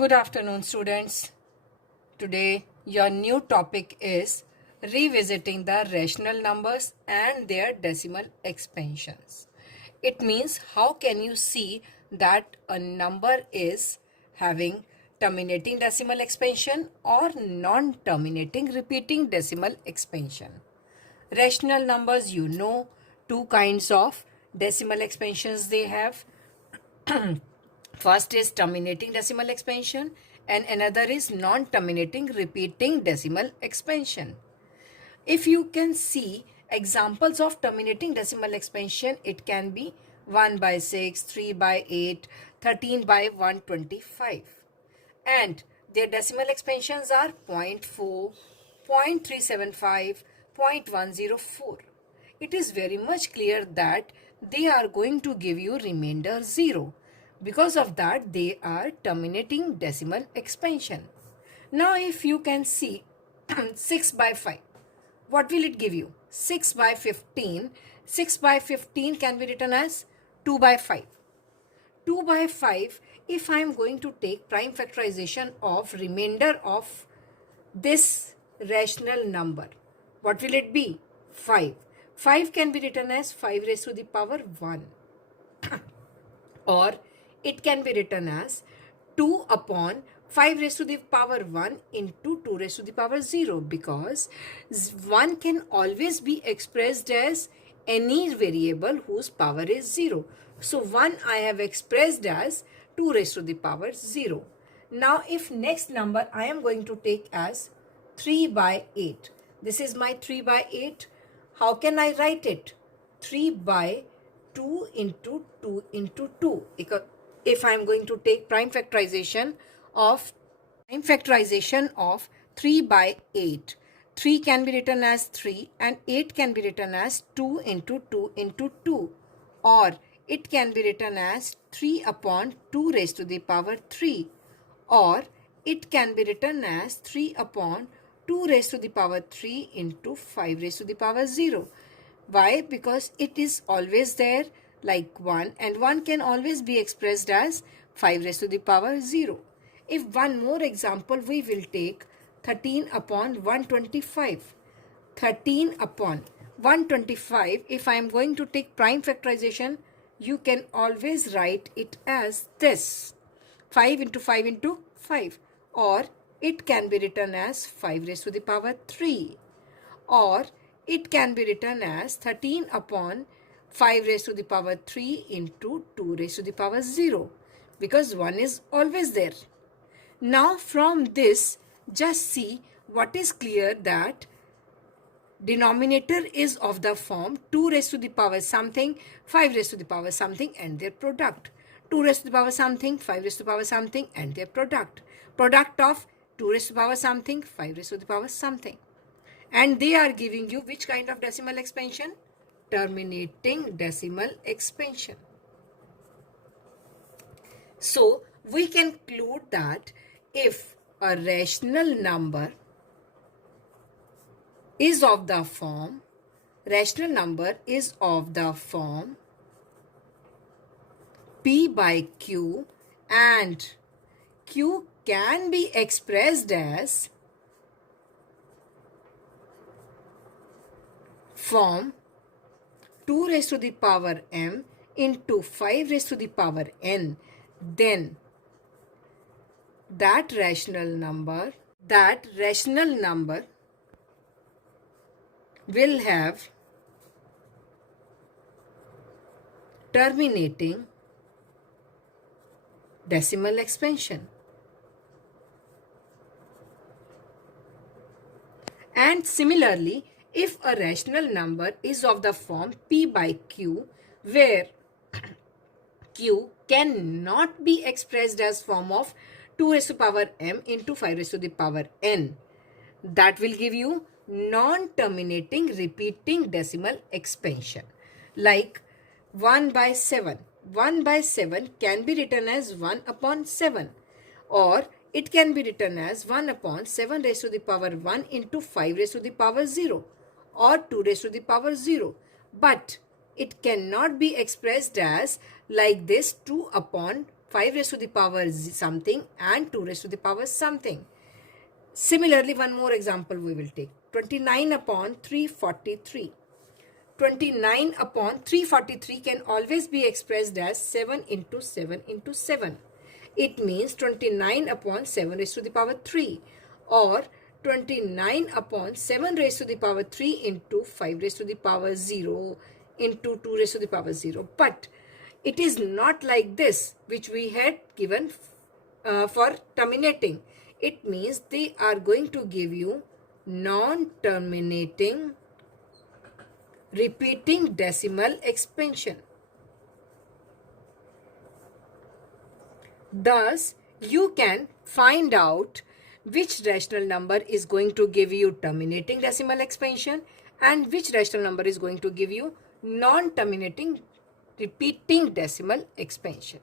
Good afternoon, students. Today, your new topic is revisiting the rational numbers and their decimal expansions. It means how can you see that a number is having terminating decimal expansion or non-terminating repeating decimal expansion. Rational numbers, two kinds of decimal expansions they have. First is terminating decimal expansion and another is non-terminating repeating decimal expansion. If you can see examples of terminating decimal expansion, it can be 1 by 6, 3 by 8, 13 by 125. And their decimal expansions are 0.4, 0.375, 0.104. It is very much clear that they are going to give you remainder 0. Because of that, they are terminating decimal expansion. Now, if you can see 6 by 5, what will it give you? 6 by 15. 6 by 15 can be written as 2 by 5. 2 by 5, if I am going to take prime factorization of remainder of this rational number, what will it be? 5. 5 can be written as 5 raised to the power 1. Or it can be written as 2 upon 5 raised to the power 1 into 2 raised to the power 0, because 1 can always be expressed as any variable whose power is 0. So 1 I have expressed as 2 raised to the power 0. Now if next number I am going to take as 3 by 8. This is my 3 by 8. How can I write it? 3 by 2 into 2 into 2. If I am going to take prime factorization of 3 by 8, 3 can be written as 3 and 8 can be written as 2 into 2 into 2, or it can be written as 3 upon 2 raised to the power 3, or it can be written as 3 upon 2 raised to the power 3 into 5 raised to the power 0. Why? Because it is always there like 1, and 1 can always be expressed as 5 raised to the power 0. If one more example, we will take 13 upon 125. 13 upon 125, if I am going to take prime factorization, you can always write it as this: 5 into 5 into 5, or it can be written as 5 raised to the power 3, or it can be written as 13 upon 5 raised to the power 3 into 2 raised to the power 0, because 1 is always there. Now from this, just see what is clear, that denominator is of the form 2 raised to the power something, 5 raised to the power something and their product. 2 raised to the power something, 5 raised to the power something and their product. Product of 2 raised to the power something, 5 raised to the power something. And they are giving you which kind of decimal expansion? Terminating decimal expansion. So we can conclude that if a rational number is of the form, P by Q, and Q can be expressed as form 2 raised to the power m into 5 raised to the power n, then that rational number will have terminating decimal expansion. And similarly, if a rational number is of the form P by Q, where Q cannot be expressed as form of 2 raised to the power m into 5 raised to the power n, that will give you non-terminating repeating decimal expansion. Like 1 by 7. 1 by 7 can be written as 1 upon 7, or it can be written as 1 upon 7 raised to the power 1 into 5 raised to the power 0, or 2 raised to the power 0. But it cannot be expressed as like this: 2 upon 5 raised to the power something and 2 raised to the power something. Similarly, one more example we will take. 29 upon 343. 29 upon 343 can always be expressed as 7 into 7 into 7. It means 29 upon 7 raised to the power 3, or 29 upon 7 raised to the power 3 into 5 raised to the power 0 into 2 raised to the power 0. But it is not like this which we had given for terminating. It means they are going to give you non-terminating repeating decimal expansion. Thus, you can find out which rational number is going to give you terminating decimal expansion and which rational number is going to give you non-terminating repeating decimal expansion.